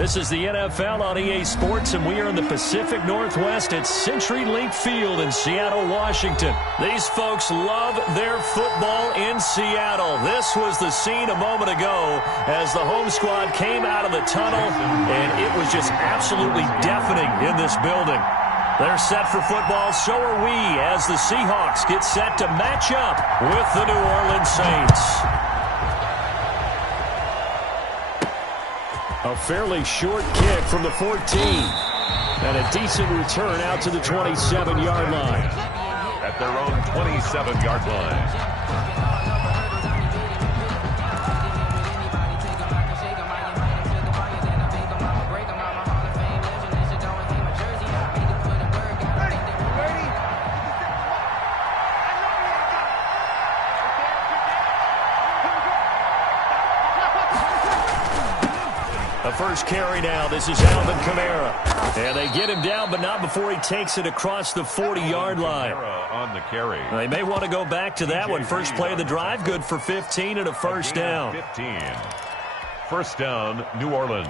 This is the NFL on EA Sports, and we are in the Pacific Northwest at CenturyLink Field in Seattle, Washington. These folks love their football in Seattle. This was the scene a moment ago as the home squad came out of the tunnel, and it was just absolutely deafening in this building. They're set for football, so are we, as the Seahawks get set to match up with the New Orleans Saints. A fairly short kick from the 14. And a decent return out to the 27-yard line. At their own 27-yard line. First carry now. This is Alvin Kamara. And they get him down, but not before he takes it across the 40-yard line. On the carry. They may want to go back to that one. First play of the drive, good for 15 and a first down. 15. First down, New Orleans.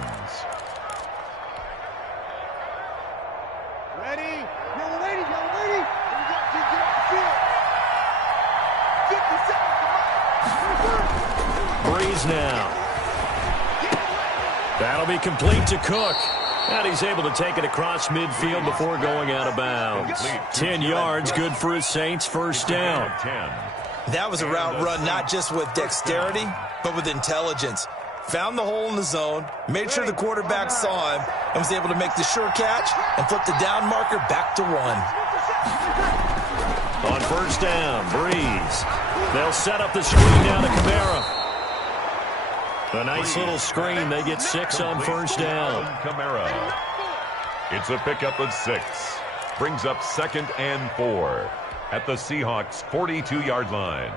Ready? You're waiting, you're waiting. You got to get off the field. 50 seconds. Breeze now. That'll be complete to Cook. And he's able to take it across midfield before going out of bounds. 10 yards, good for his Saints, first down. That was a route run not just with dexterity, but with intelligence. Found the hole in the zone, made sure the quarterback saw him, and was able to make the sure catch and flip the down marker back to 1. On first down, Breeze. They'll set up the screen down to Kamara. A nice little screen. They get 6 on first down. Kamara. It's a pickup of 6. Brings up 2nd and 4 at the Seahawks' 42-yard line.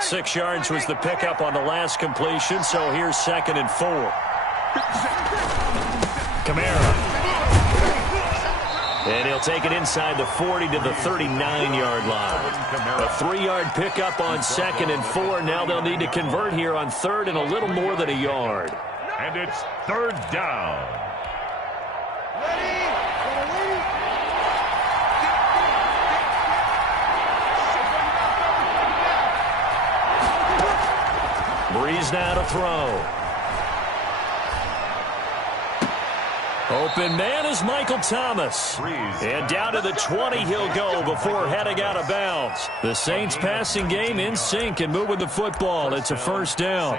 6 yards was the pickup on the last completion, so here's 2nd and 4. Kamara. And he'll take it inside the 40 to the 39-yard line. A 3-yard pickup on 2nd and 4. Now they'll need to convert here on 3rd and a little more than a yard. And it's 3rd down. Breeze now to throw. Open man is Michael Thomas. And down to the 20 he'll go before heading out of bounds. The Saints passing game in sync and moving the football. It's a first down.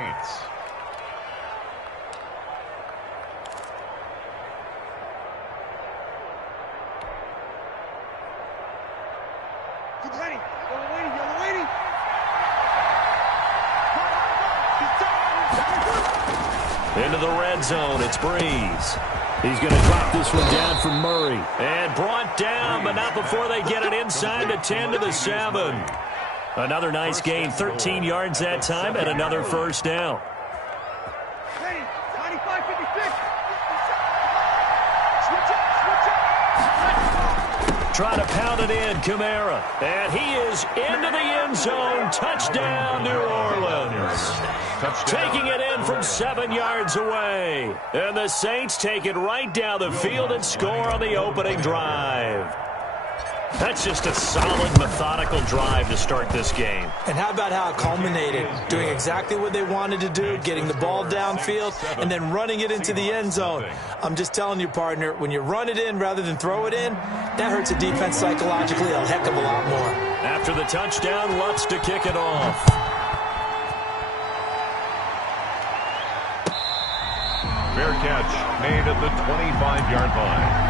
Into the red zone, it's Breeze. He's going to drop this one down for Murray. And brought down, but not before they get it inside the 10 to the 7. Another nice gain, 13 yards that time, and another first down. Try to pound it in, Kamara. And he is into the end zone. Touchdown, New Orleans. Taking it in from 7 yards away. And the Saints take it right down the field and score on the opening drive. That's just a solid, methodical drive to start this game. And how about how it culminated? Doing exactly what they wanted to do, getting the ball downfield, and then running it into the end zone. I'm just telling you, partner, when you run it in rather than throw it in, that hurts a defense psychologically a heck of a lot more. After the touchdown, Lutz to kick it off. Fair catch made at the 25-yard line.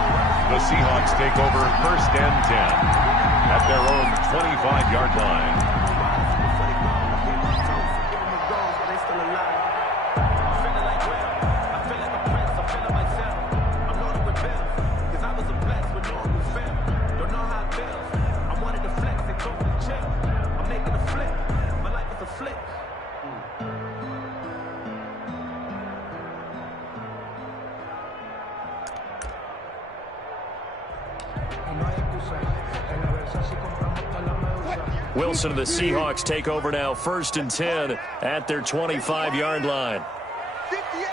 The Seahawks take over 1st and 10 at their own 25-yard line. Wilson and the Seahawks take over now, 1st and 10 at their 25-yard line. 58.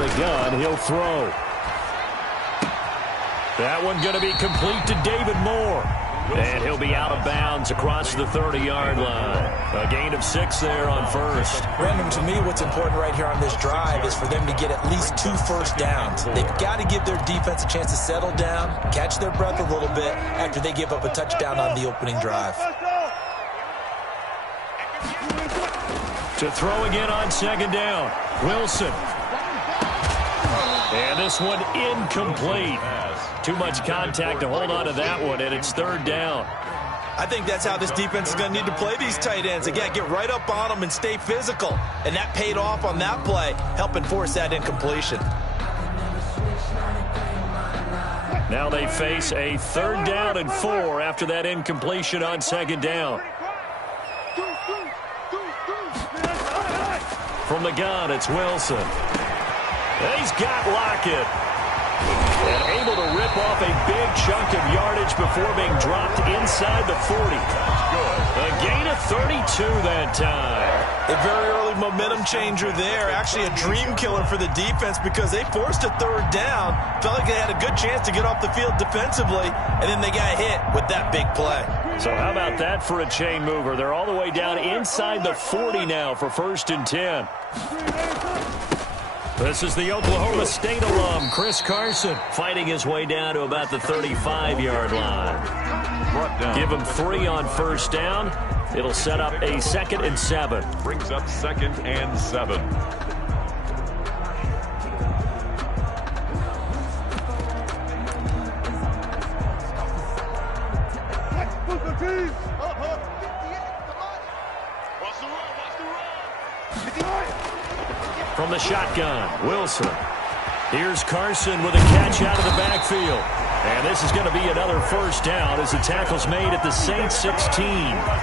of the gun. He'll throw. That one going to be complete to David Moore. And he'll be out of bounds across the 30-yard line. A gain of 6 there on first. Brandon, to me, what's important right here on this drive is for them to get at least 2 first downs. They've got to give their defense a chance to settle down, catch their breath a little bit after they give up a touchdown on the opening drive. To throw again on second down. Wilson. And this one incomplete. Too much contact to hold on to that one, and it's third down. I think that's how this defense is going to need to play these tight ends. Again, get right up on them and stay physical. And that paid off on that play, helping force that incompletion. Now they face a 3rd down and 4 after that incompletion on second down. From the gun, it's Wilson. He's got Lockett. And able to rip off a big chunk of yardage before being dropped inside the 40. Good. A gain of 32 that time. A very early momentum changer there. Actually a dream killer for the defense because they forced a 3rd down. Felt like they had a good chance to get off the field defensively, and then they got hit with that big play. So how about that for a chain mover? They're all the way down inside the 40 now for 1st and 10. This is the Oklahoma State alum, Chris Carson, fighting his way down to about the 35-yard line. Give him 3 on first down. It'll set up a 2nd and 7. Brings up 2nd and 7. From the shotgun, Wilson. Here's Carson with a catch out of the backfield. And this is going to be another first down as the tackle's made at the Saints 16.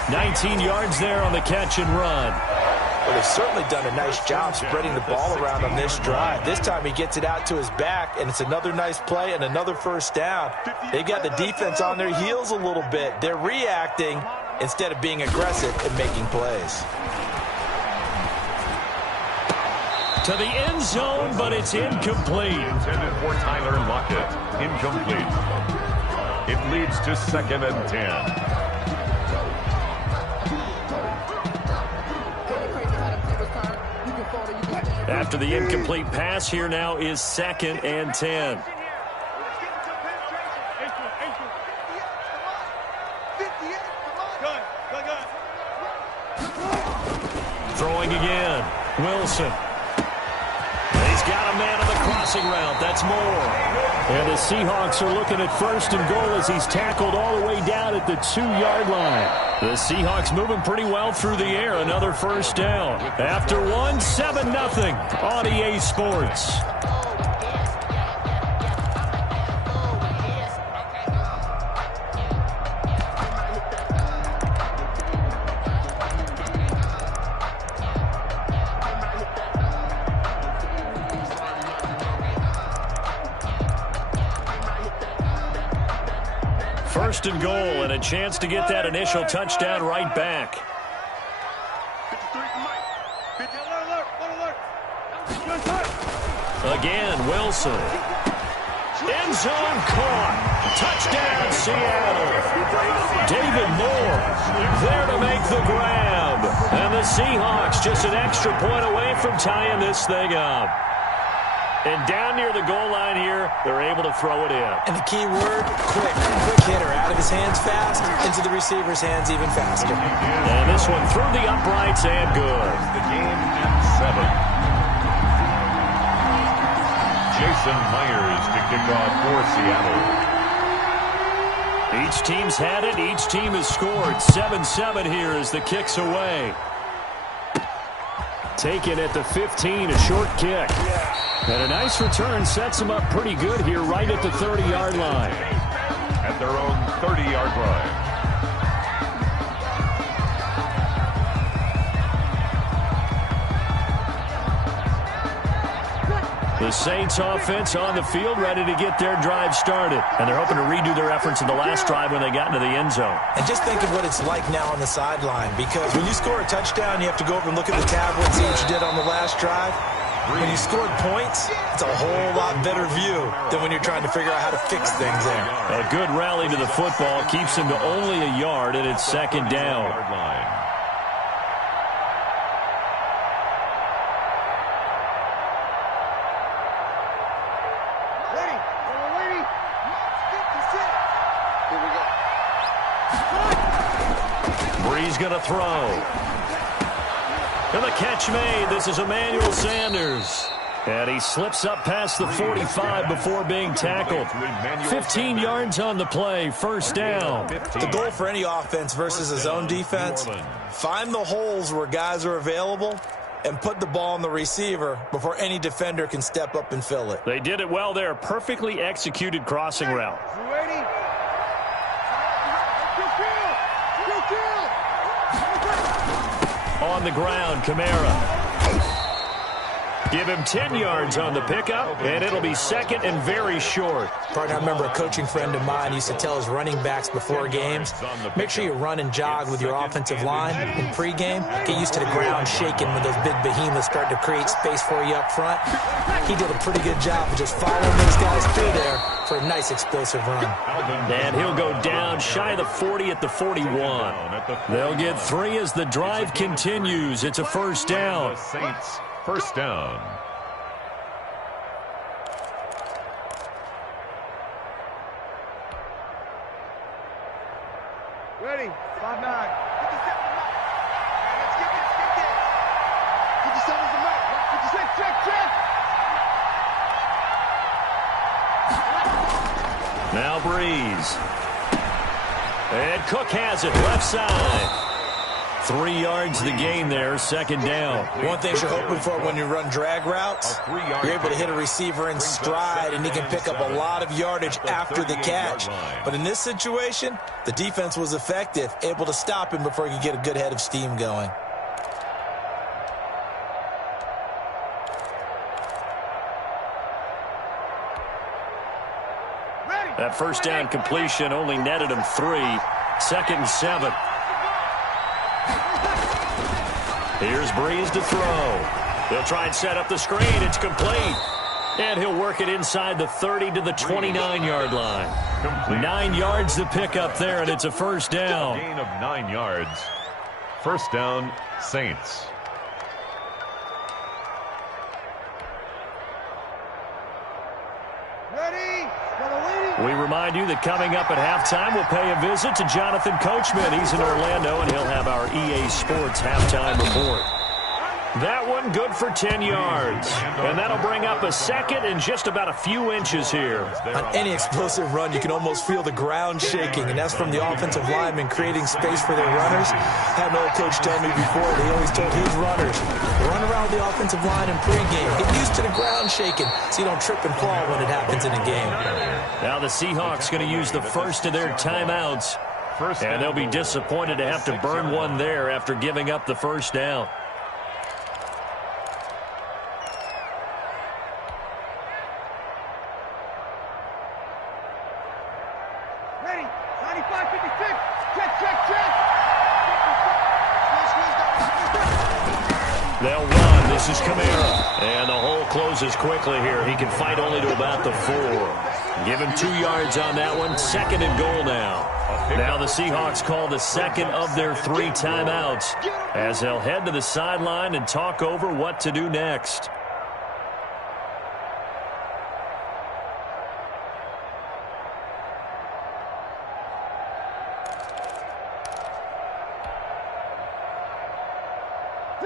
19 yards there on the catch and run. Well, they've certainly done a nice job spreading the ball around on this drive. This time he gets it out to his back, and it's another nice play and another first down. They've got the defense on their heels a little bit. They're reacting instead of being aggressive and making plays. To the end zone, but it's incomplete. Intended for Tyler Lockett. Incomplete. It leads to 2nd and 10. After the incomplete pass, here now is 2nd and 10. Throwing again. Wilson. He's got a man on the crossing route. That's Moore. And the Seahawks are looking at 1st and goal as he's tackled all the way down at the 2-yard line. The Seahawks moving pretty well through the air. Another first down. After 1, 7-0 on EA Sports. First and goal, and a chance to get that initial touchdown right back. Again, Wilson. End zone caught. Touchdown, Seattle. David Moore there to make the grab. And the Seahawks just an extra point away from tying this thing up. And down near the goal line here, they're able to throw it in. And the key word, quick. Quick hitter. Out of his hands fast, into the receiver's hands even faster. And this one through the uprights and good. The game at 7. Jason Myers to kick off for Seattle. Each team's had it. Each team has scored. 7-7 here as the kick's away. Taken at the 15, a short kick. And a nice return sets them up pretty good here right at the 30-yard line. At their own 30-yard line. The Saints offense on the field ready to get their drive started. And they're hoping to redo their efforts in the last drive when they got into the end zone. And just think of what it's like now on the sideline, because when you score a touchdown, you have to go over and look at the tablet and see what you did on the last drive. When you scored points, it's a whole lot better view than when you're trying to figure out how to fix things there. A good rally to the football keeps him to only a yard, and it's second down. Brees going to throw. And the catch made. This is Emmanuel Sanders. And he slips up past the 45 before being tackled. 15 yards on the play, first down. The goal for any offense versus his own defense, find the holes where guys are available and put the ball on the receiver before any defender can step up and fill it. They did it well there. Perfectly executed crossing route. On the ground, Kamara. Give him 10 yards on the pickup, and it'll be second and very short. Partner, I remember a coaching friend of mine used to tell his running backs before games, make sure you run and jog with your offensive line in pregame. Get used to the ground shaking when those big behemoths start to create space for you up front. He did a pretty good job of just following those guys through there for a nice explosive run. And he'll go down shy of the 40 at the 41. They'll get 3 as the drive continues. It's a first down. Saints, first down. Ready, 5-9. Let's get this. 57's the mark. Check. Now Breeze. And Cook has it, left side. 3 yards the gain there, second down. One thing you're hoping for when you run drag routes, you're able to hit a receiver in stride, and he can pick up a lot of yardage after the catch. But in this situation, the defense was effective, able to stop him before he could get a good head of steam going. That first down completion only netted him 3. Second and 7. Here's Breeze to throw. He'll try and set up the screen. It's complete. And he'll work it inside the 30 to the 29-yard line. 9 yards to pick up there, and it's a first down. Gain of 9 yards. First down, Saints. We remind you that coming up at halftime, we'll pay a visit to Jonathan Coachman. He's in Orlando, and he'll have our EA Sports halftime report. That one good for 10 yards. And that'll bring up a second and just about a few inches here. On any explosive run, you can almost feel the ground shaking, and that's from the offensive linemen creating space for their runners. I had an old coach tell me before, he always told his runners, run around the offensive line in pregame. Get used to the ground shaking so you don't trip and fall when it happens in a game. Now the Seahawks going to use the first of their timeouts. And they'll be disappointed to have to burn one there after giving up the first down. They'll run. This is Kamara. And the hole closes quickly here. He can fight only to about the 4. Give him 2 yards on that one. Second and goal now. Now the Seahawks call the second of their 3 timeouts as they'll head to the sideline and talk over what to do next.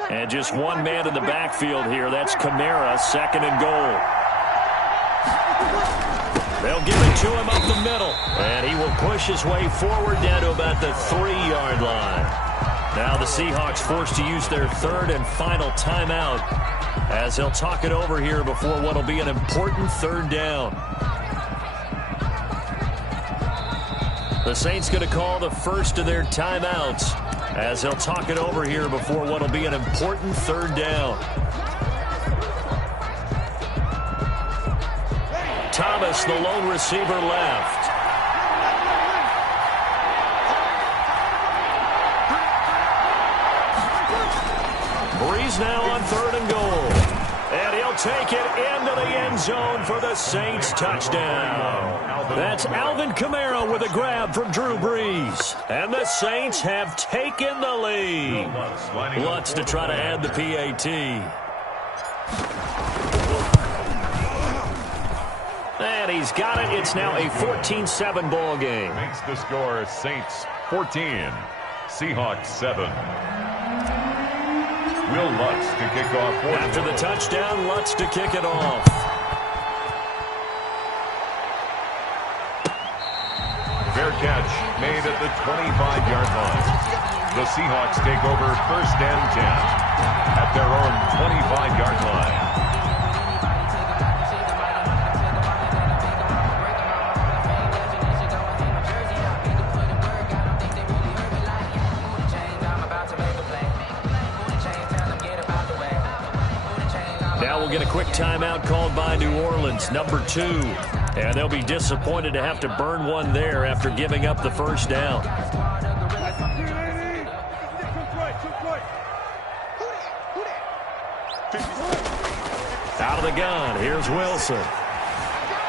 And just one man in the backfield here. That's Kamara, second and goal. They'll give it to him up the middle. And he will push his way forward down to about the 3-yard line. Now the Seahawks forced to use their third and final timeout as they'll talk it over here before what will be an important third down. The Saints going to call the first of their timeouts as they'll talk it over here before what will be an important third down. Thomas, the lone receiver, left. Breeze now on third and goal. And he'll take it into the end zone for the Saints touchdown. That's Alvin Kamara with a grab from Drew Brees. And the Saints have taken the lead. Lutz to try to add the PAT. And he's got it. It's now a 14-7 ball game. Makes the score Saints 14, Seahawks 7. Will Lutz to kick off. After the touchdown, Lutz to kick it off. Fair catch made at the 25-yard line. The Seahawks take over first and 10 at their own 25-yard line. Now we'll get a quick timeout called by New Orleans, number 2. And they'll be disappointed to have to burn one there after giving up the first down. Out of the gun, here's Wilson.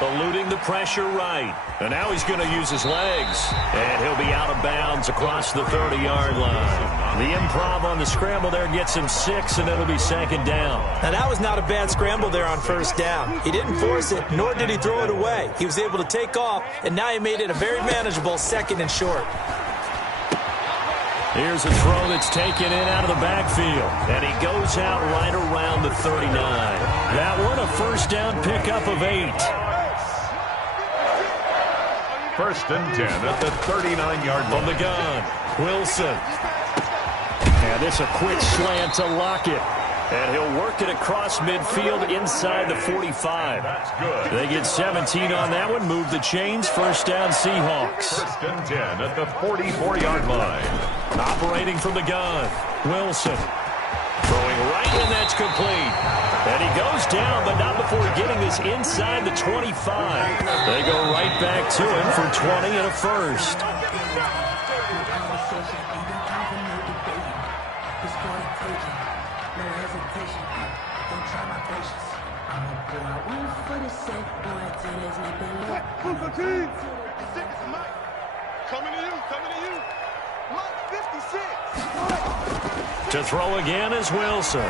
Eluding the pressure right. And now he's going to use his legs. And he'll be out of bounds across the 30-yard line. The improv on the scramble there gets him 6, and it'll be second down. Now, that was not a bad scramble there on first down. He didn't force it, nor did he throw it away. He was able to take off, and now he made it a very manageable second and short. Here's a throw that's taken in out of the backfield. And he goes out right around the 39. That one a first down pickup of 8. First and 10 at the 39-yard line. From the gun, Wilson. And this a quick slant to Lockett. And he'll work it across midfield inside the 45. That's good. They get 17 on that one. Move the chains. First down, Seahawks. First and 10 at the 44-yard line. Operating from the gun, Wilson. Throwing right, and that's complete. And he goes down, but not before getting this inside the 25. They go right back to him for 20 and a first. Coming to you. Mike 56. To throw again is Wilson.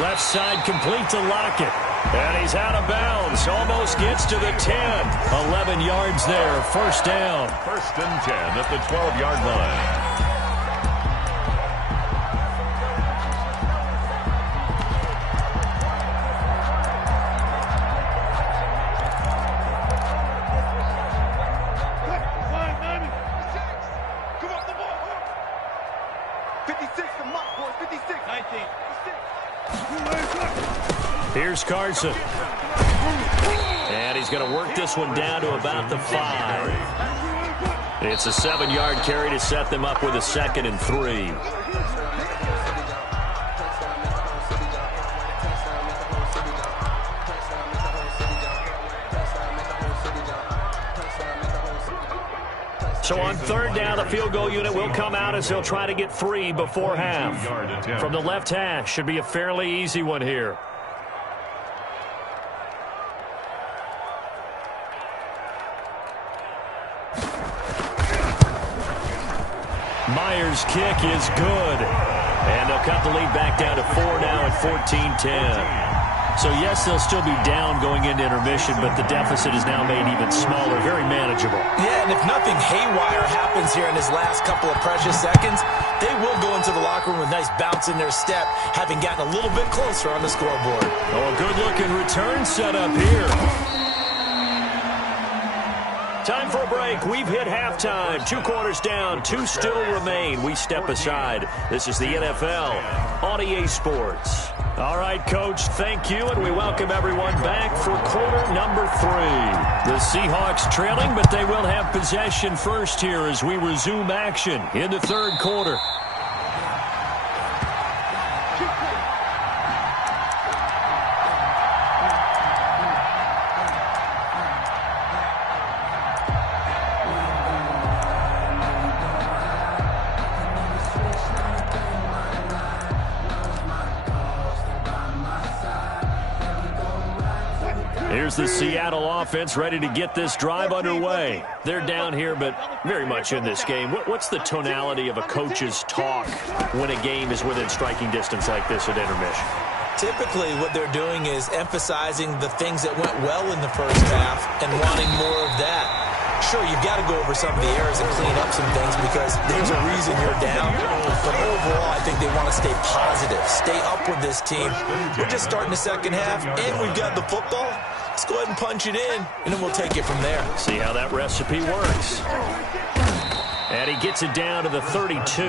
Left side complete to Lockett. And he's out of bounds. Almost gets to the 10. 11 yards there. First down. First and 10 at the 12-yard line. Here's Carson. And he's going to work this one down to about the 5. It's a 7-yard carry to set them up with a 2nd and 3. So on third down, the field goal unit will come out as they'll try to get 3 before half. From the left hash, should be a fairly easy one here. Myers' kick is good. And they'll cut the lead back down to 4 now at 14-10. So, yes, they'll still be down going into intermission, but the deficit is now made even smaller, very manageable. Yeah, and if nothing haywire happens here in his last couple of precious seconds, they will go into the locker room with a nice bounce in their step, having gotten a little bit closer on the scoreboard. Oh, a good-looking return set up here. Time for a break. We've hit halftime. 2 quarters down. 2 still remain. We step aside. This is the NFL on EA Sports. All right, Coach, thank you, and we welcome everyone back for quarter number 3. The Seahawks trailing, but they will have possession first here as we resume action in the third quarter. here's the Seattle offense ready to get this drive underway. They're down here, but very much in this game. What's the tonality of a coach's talk when a game is within striking distance like this at intermission? Typically, what they're doing is emphasizing the things that went well in the first half and wanting more of that. Sure, you've got to go over some of the errors and clean up some things because there's a reason you're down. But overall, I think they want to stay positive, stay up with this team. We're just starting the second half, and we've got the football. Let's go ahead and punch it in, and then we'll take it from there. See how that recipe works. And he gets it down to the 32.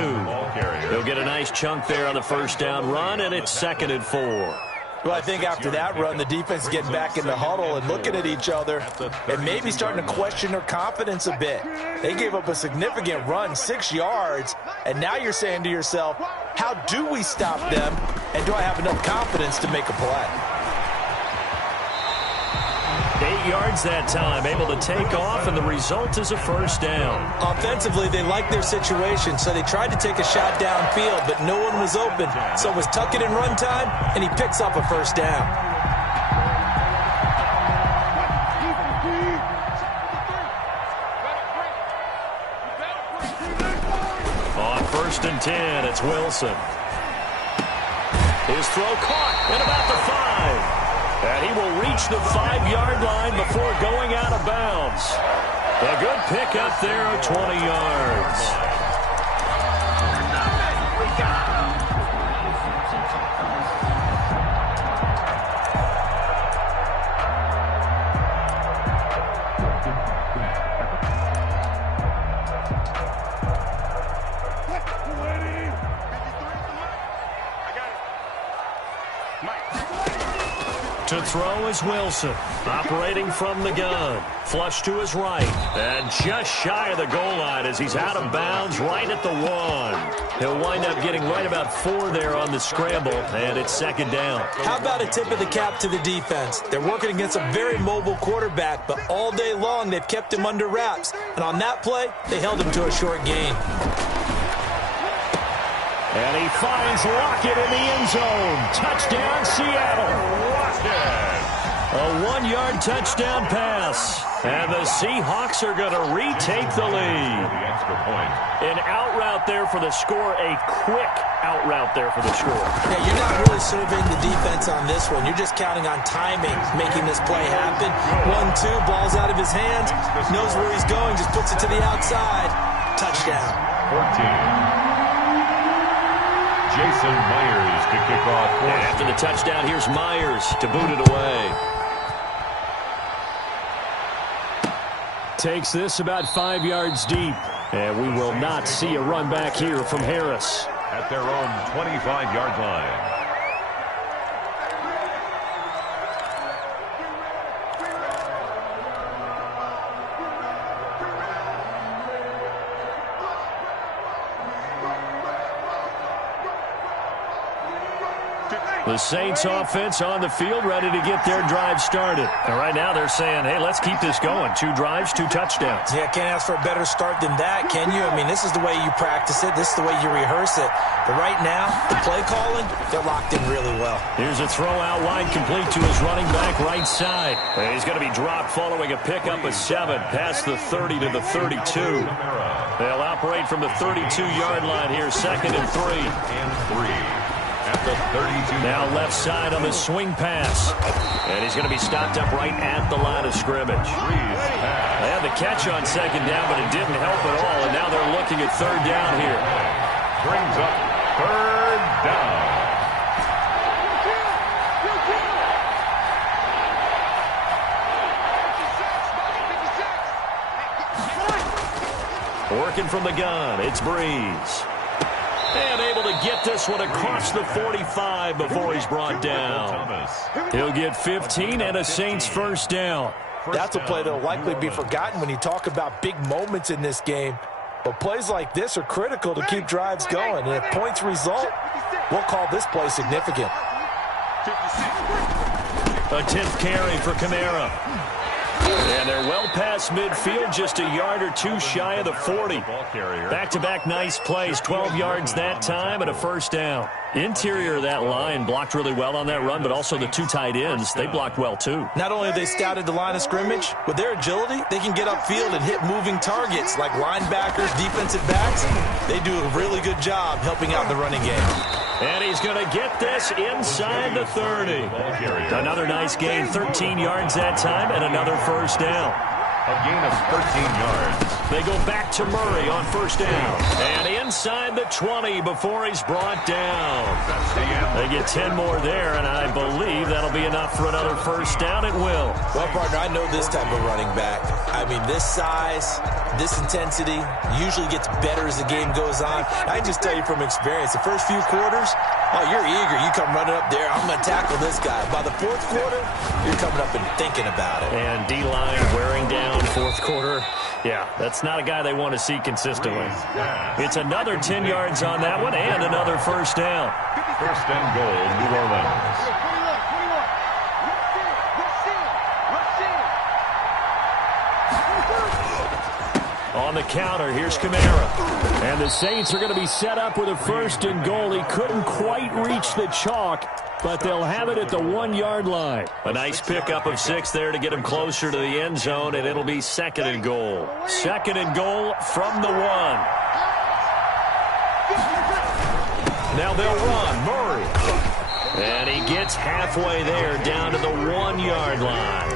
He'll get a nice chunk there on the first down run, and it's 2nd and 4. Well, I think after that run, the defense is getting back in the huddle and looking at each other and maybe starting to question their confidence a bit. They gave up a significant run, 6 yards, and now you're saying to yourself, how do we stop them, and do I have enough confidence to make a play? 8 yards that time, able to take off, and the result is a first down. Offensively, they liked their situation, so they tried to take a shot downfield, but no one was open. So it was tuck it in run time, and he picks up a first down. On 1st and 10, it's Wilson. His throw caught at about the 5. And he will reach the 5-yard line before going out of bounds. A good pickup there of 20 yards. To throw is Wilson, operating from the gun. Flush to his right, and just shy of the goal line as he's out of bounds right at the 1. He'll wind up getting right about 4 there on the scramble, and it's 2nd down. How about a tip of the cap to the defense? They're working against a very mobile quarterback, but all day long they've kept him under wraps. And on that play, they held him to a short gain. And he finds Lockett in the end zone. Touchdown, Seattle. A 1-yard touchdown pass. And the Seahawks are going to retake the lead. An out route there for the score. A quick out route there for the score. Yeah, you're not really surveying the defense on this one. You're just counting on timing, making this play happen. 1-2, ball's out of his hands. Knows where he's going, just puts it to the outside. Touchdown. 14. Jason Myers to kick off. And after the touchdown, here's Myers to boot it away. Takes this about 5 yards deep. And we will not see a run back here from Harris. At their own 25-yard line. The Saints offense on the field ready to get their drive started. And right now they're saying, hey, let's keep this going. 2 drives, 2 touchdowns. Yeah, can't ask for a better start than that, can you? I mean, this is the way you practice it. This is the way you rehearse it. But right now, the play calling, they're locked in really well. Here's a throw out wide complete to his running back right side. And he's going to be dropped following a pickup of 7 past the 30 to the 32. They'll operate from the 32-yard line here, 2nd and 3. And 3. At the 32. Now left side on the swing pass. And he's going to be stopped up right at the line of scrimmage. They had the catch on 2nd down, but it didn't help at all. And now they're looking at 3rd down here. Brings up 3rd down. Working from the gun, it's Breeze. And able to get this one across the 45 before he's brought down. He'll get 15 and a Saints first down. That's a play that will likely be forgotten when you talk about big moments in this game. But plays like this are critical to keep drives going. And if points result, we'll call this play significant. A 10th carry for Kamara. And they're well past midfield, just a yard or 2 shy of the 40. Back-to-back nice plays, 12 yards that time and a first down. Interior of that line blocked really well on that run, but also the two tight ends, they blocked well too. Not only have they scouted the line of scrimmage, with their agility, they can get upfield and hit moving targets like linebackers, defensive backs. They do a really good job helping out in the running game. And he's going to get this inside the 30. Another nice gain, 13 yards that time, and another first down. A gain of 13 yards. They go back to Murray on first down. And inside the 20 before he's brought down. They get 10 more there, and I believe that'll be enough for another first down. It will. Well, partner, I know this type of running back. I mean, this size, this intensity usually gets better as the game goes on. I can just tell you from experience, the first few quarters, oh, you're eager. You come running up there, I'm going to tackle this guy. By the fourth quarter, you're coming up and thinking about it. And D-line wearing down fourth quarter. Yeah, that's not a guy they want to see consistently. It's another 10 yards on that one and another first down. First and goal, New Orleans. On the counter, here's Kamara. And the Saints are going to be set up with a first and goal. He couldn't quite reach the chalk, but they'll have it at the 1-yard line. A nice pickup of 6 there to get him closer to the end zone, and it'll be second and goal. Second and goal from the 1. Now they'll run. Murray. And he gets halfway there down to the 1-yard line.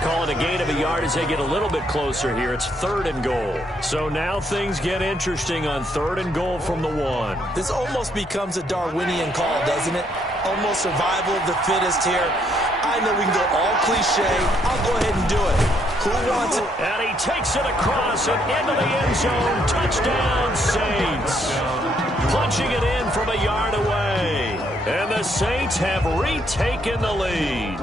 Call it a gain of a yard as they get a little bit closer here. It's third and goal. So now things get interesting on third and goal from the 1. This almost becomes a Darwinian call, doesn't it? Almost survival of the fittest here. I know we can go all cliche. I'll go ahead and do it. Who wants it? And he takes it across and into the end zone. Touchdown, Saints. Punching it in from a yard away. And the Saints have retaken the lead.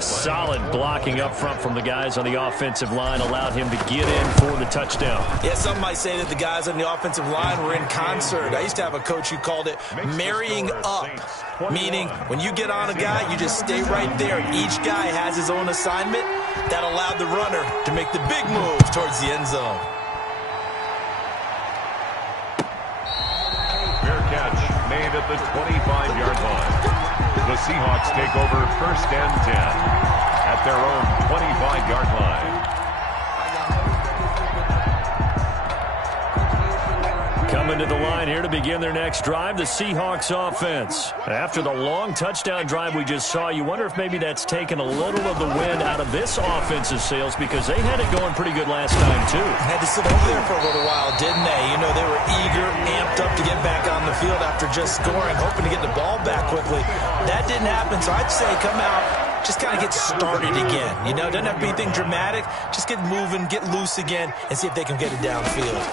Solid blocking up front from the guys on the offensive line allowed him to get in for the touchdown. Yeah, some might say that the guys on the offensive line were in concert. I used to have a coach who called it marrying up, meaning when you get on a guy, you just stay right there. Each guy has his own assignment. That allowed the runner to make the big move towards the end zone. Fair catch made at the 25-yard line. The Seahawks take over first and 10 at their own 25-yard line. Coming to the line here to begin their next drive, the Seahawks offense. After the long touchdown drive we just saw, you wonder if maybe that's taken a little of the wind out of this offensive sails because they had it going pretty good last time too. Had to sit over there for a little while, didn't they? You know, they were eager, amped up to get back on the field after just scoring, hoping to get the ball back quickly. That didn't happen, so I'd say come out, just kind of get started again. You know, doesn't have to be anything dramatic. Just get moving, get loose again, and see if they can get it downfield.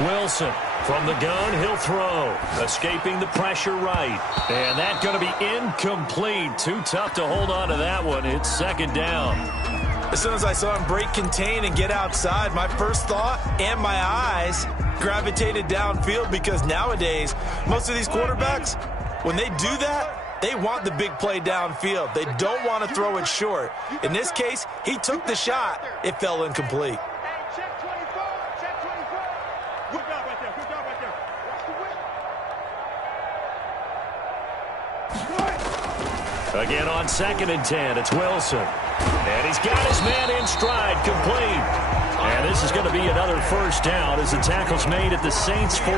Wilson from the gun, he'll throw. Escaping the pressure right. And that's going to be incomplete. Too tough to hold on to that one. It's second down. As soon as I saw him break contain and get outside, my first thought and my eyes gravitated downfield because nowadays, most of these quarterbacks, when they do that, they want the big play downfield. They don't want to throw it short. In this case, he took the shot. It fell incomplete. Again on second and 10, it's Wilson. And he's got his man in stride, complete. And this is going to be another first down as the tackle's made at the Saints' 42.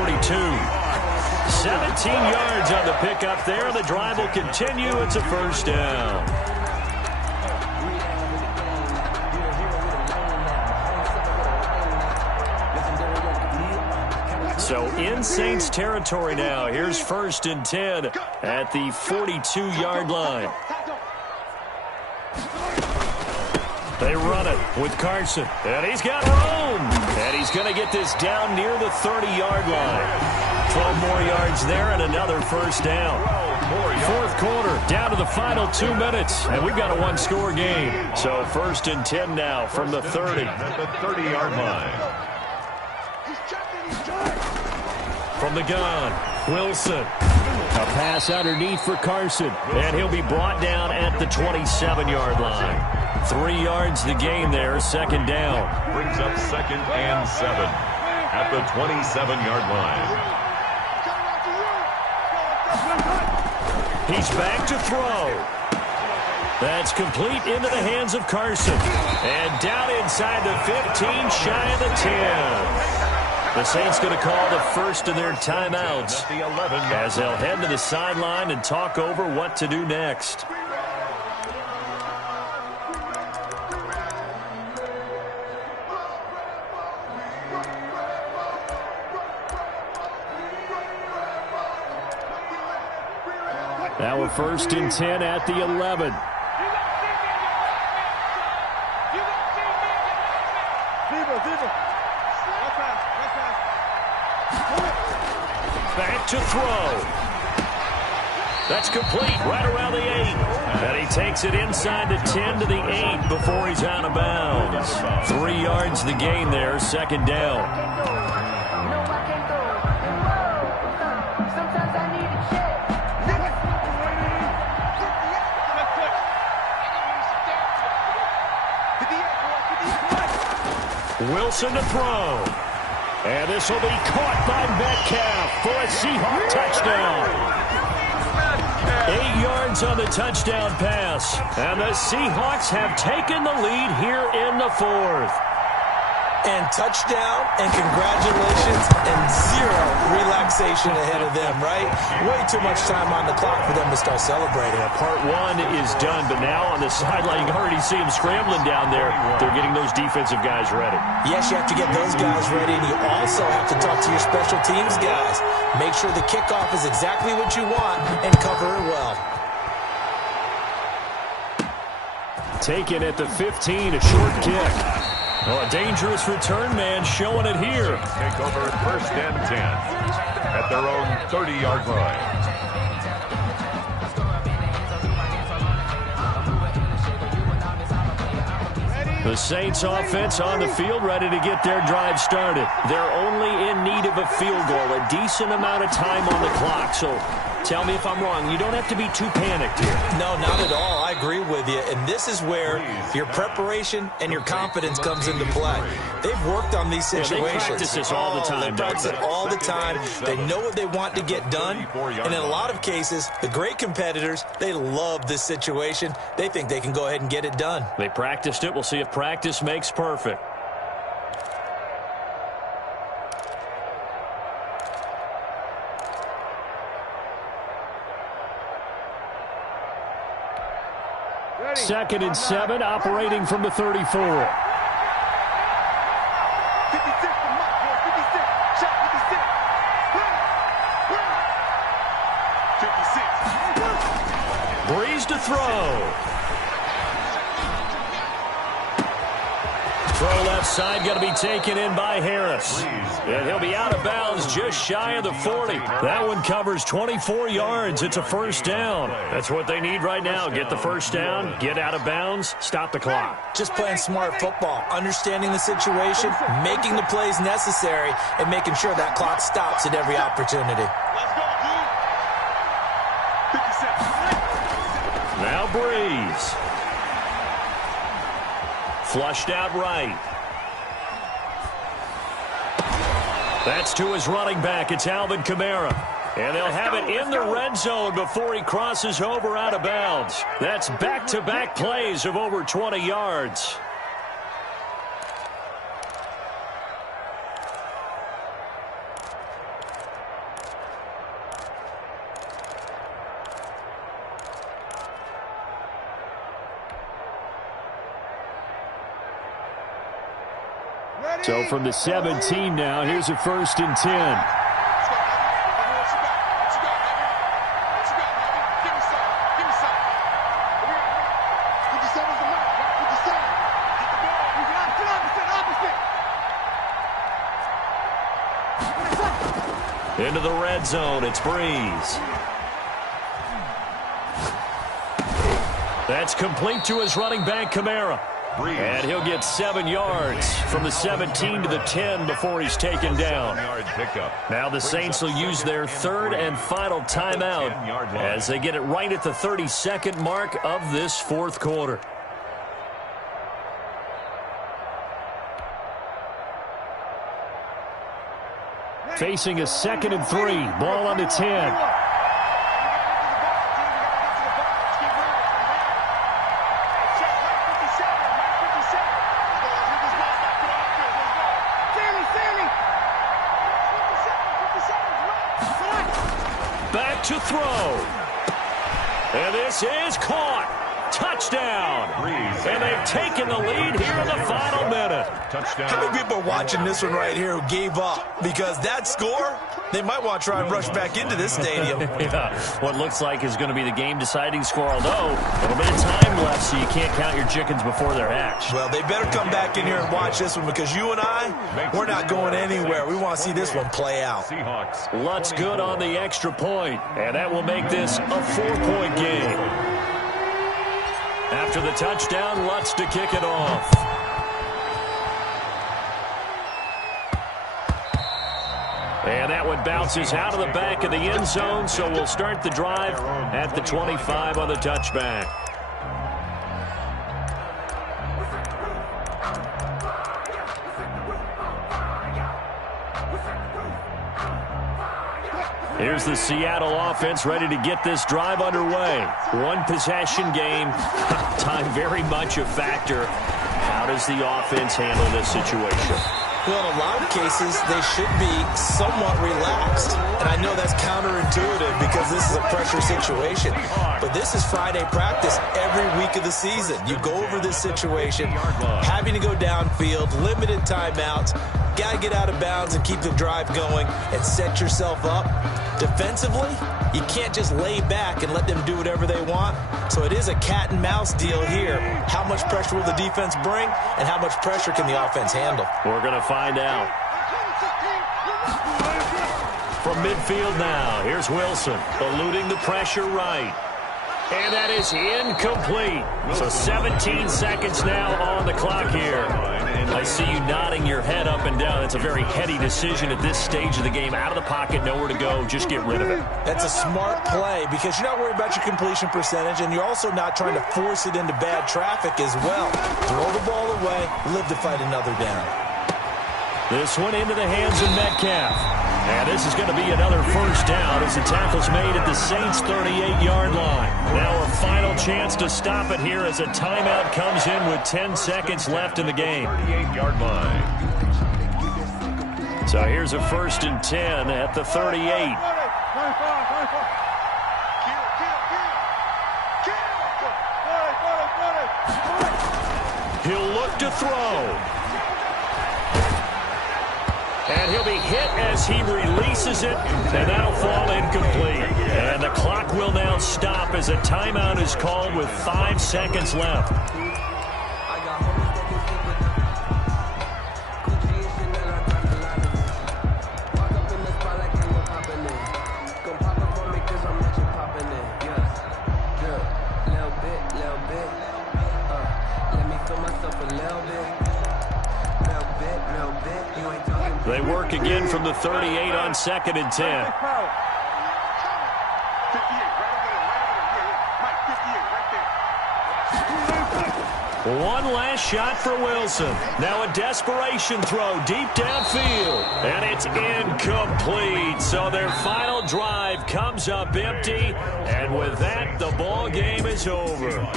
17 yards on the pickup there. The drive will continue. It's a first down. So in Saints territory now. Here's first and 10 at the 42-yard line. They run it with Carson. And he's got room. And he's going to get this down near the 30-yard line. 12 more yards there and another first down. Fourth quarter, down to the final 2 minutes. And we've got a one-score game. So first and 10 now from the 30. At the 30-yard line. From the gun, Wilson. A pass underneath for Carson. And he'll be brought down at the 27-yard line. 3 yards the gain there, second down. Brings up second and 7 at the 27-yard line. He's back to throw. That's complete into the hands of Carson. And down inside the 15, shy of the 10. The Saints going to call the first of their timeouts as they'll head to the sideline and talk over what to do next. Now we're 1st and 10 at the 11. Back to throw. That's complete right around the 8. And he takes it inside the 10 to the 8 before he's out of bounds. 3 yards the gain there, 2nd down. Wilson to throw. And this will be caught by Metcalf for a Seahawk touchdown. 8 yards on the touchdown pass. And the Seahawks have taken the lead here in the 4th. And touchdown, and congratulations, and 0 relaxation ahead of them, right? Way too much time on the clock for them to start celebrating. Part 1 is done, but now on the sideline, you can already see them scrambling down there. They're getting those defensive guys ready. Yes, you have to get those guys ready, and you also have to talk to your special teams guys. Make sure the kickoff is exactly what you want and cover it well. Taken at the 15, a short kick. Oh, a dangerous return man showing it here. Take over 1st and 10 at their own 30-yard line. The Saints offense on the field, ready to get their drive started. They're only in need of a field goal, a decent amount of time on the clock. So tell me if I'm wrong. You don't have to be too panicked here. No, not at all. I agree with you. And this is where your preparation and your confidence comes into play. They've worked on these situations. Yeah, they practice this all the time. They practice it all the time. They know what they want to get done. And in a lot of cases, the great competitors, they love this situation. They think they can go ahead and get it done. They practiced it. We'll see if practice makes perfect. Ready. 2nd and 7, operating from the 34. 56 from Mike, boy. 56. Shot 56. Run. 56. Breeze to throw. Throw left side, got to be taken in by Harris. And he'll be out of bounds just shy of the 40. That one covers 24 yards. It's a 1st down. That's what they need right now. Get the 1st down, get out of bounds, stop the clock. Just playing smart football, understanding the situation, making the plays necessary, and making sure that clock stops at every opportunity. Let's go, dude. 57. Now Breeze. Flushed out right. That's to his running back. It's Alvin Kamara. And they'll have it in the red zone before he crosses over out of bounds. That's back-to-back plays of over 20 yards. So from the 17 now, here's a 1st and 10. Into the red zone, it's Breeze. That's complete to his running back, Kamara. And he'll get 7 yards from the 17 to the 10 before he's taken down. Now the Saints will use their 3rd and final timeout as they get it right at the 32nd mark of this 4th quarter. Facing a 2nd and 3, ball on the 10. to throw. And this is caught. Touchdown. And they've taken the lead here in the final minute. Touchdown. How many people are watching this one right here who gave up? Because that score, they might want to try and rush back into this stadium. Yeah, what looks like is going to be the game-deciding score, although a little bit of time left, so you can't count your chickens before they're hatched. Well, they better come back in here and watch this one because you and I, we're not going anywhere. We want to see this one play out. Seahawks. Lutz good on the extra point, and that will make this a 4-point game. After the touchdown, Lutz to kick it off. And that one bounces out of the back of the end zone, so we'll start the drive at the 25 on the touchback. Here's the Seattle offense ready to get this drive underway. One possession game. Time very much a factor. How does the offense handle this situation? Well, in a lot of cases, they should be somewhat relaxed. And I know that's counterintuitive because this is a pressure situation. But this is Friday practice every week of the season. You go over this situation, having to go downfield, limited timeouts, got to get out of bounds and keep the drive going and set yourself up. Defensively, you can't just lay back and let them do whatever they want. So it is a cat and mouse deal here. How much pressure will the defense bring and how much pressure can the offense handle? We're going to find out. From midfield now, here's Wilson, eluding the pressure right. And that is incomplete. So 17 seconds now on the clock here. I see you nodding your head up and down. It's a very heady decision at this stage of the game. Out of the pocket, nowhere to go. Just get rid of it. That's a smart play because you're not worried about your completion percentage, and you're also not trying to force it into bad traffic as well. Throw the ball away, live to fight another down. This one into the hands of Metcalf. And this is going to be another first down as the tackle's made at the Saints' 38-yard line. Now a final chance to stop it here as a timeout comes in with 10 seconds left in the game. 38-yard line. So here's a 1st and 10 at the 38. He'll look to throw. And he'll be hit as he releases it, and that'll fall incomplete. And the clock will now stop as a timeout is called with 5 seconds left. They work again from the 38 on 2nd and 10. One last shot for Wilson. Now a desperation throw deep downfield. And it's incomplete. So their final drive comes up empty. And with that, the ball game is over.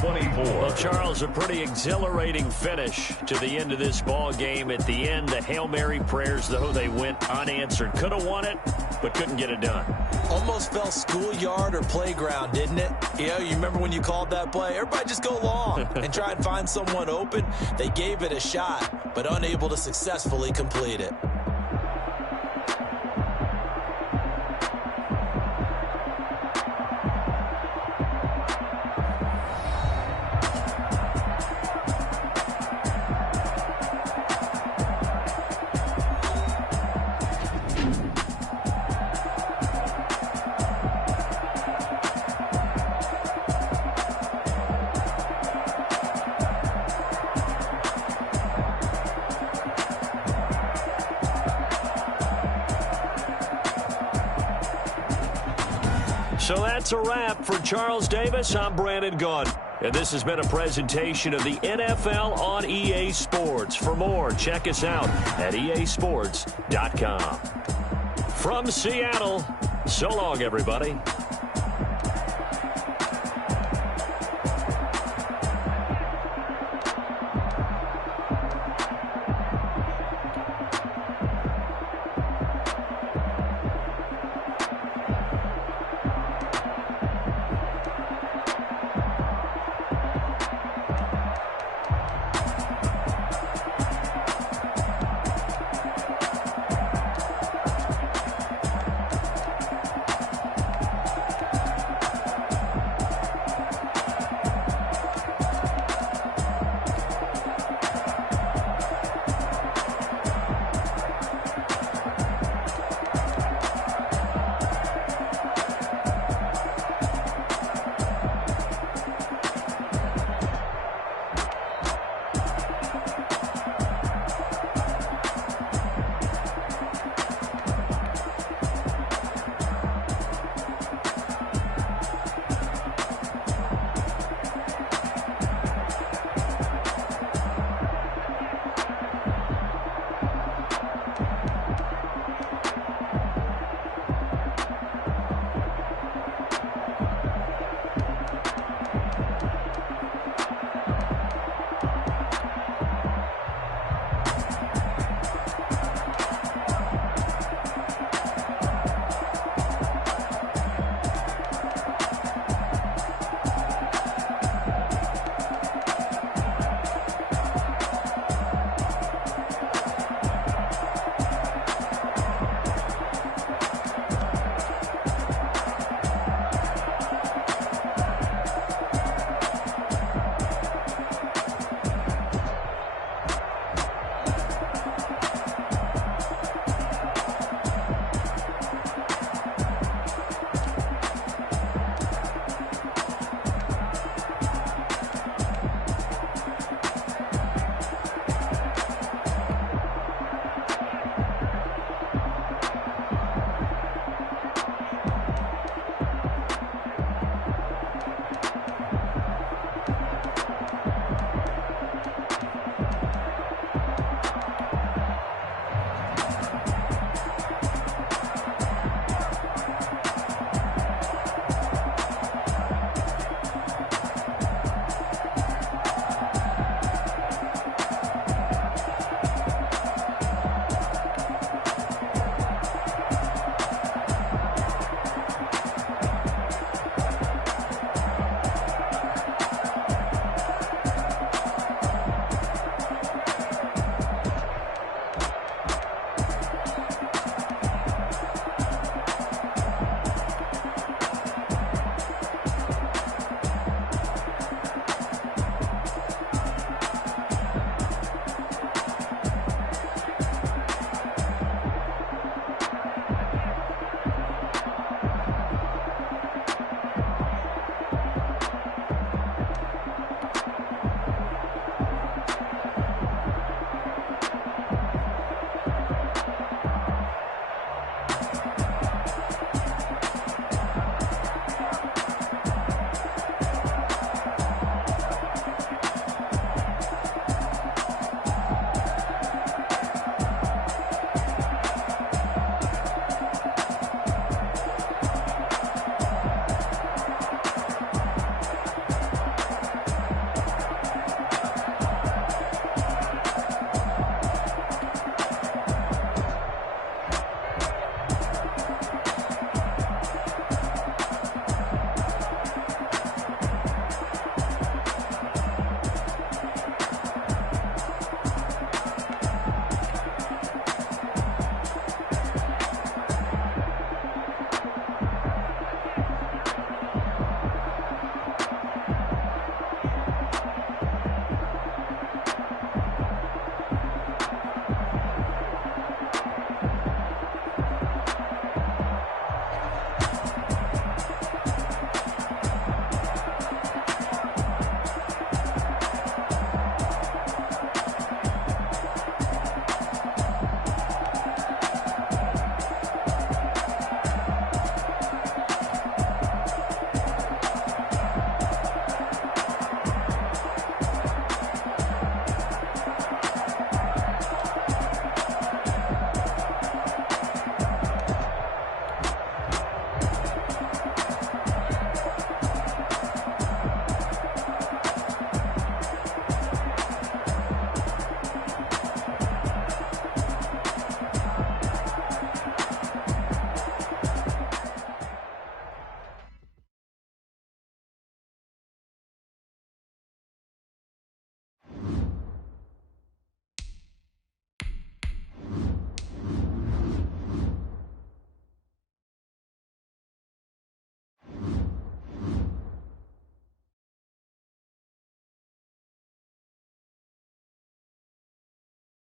24. Well, Charles, a pretty exhilarating finish to the end of this ball game. At the end, the Hail Mary prayers, though, they went unanswered. Could have won it, but couldn't get it done. Almost felt schoolyard or playground, didn't it? You remember when you called that play? Everybody just go long and try and find someone open. They gave it a shot, but unable to successfully complete it. So that's a wrap for Charles Davis. I'm Brandon Gunn. And this has been a presentation of the NFL on EA Sports. For more, check us out at easports.com. From Seattle, so long, everybody.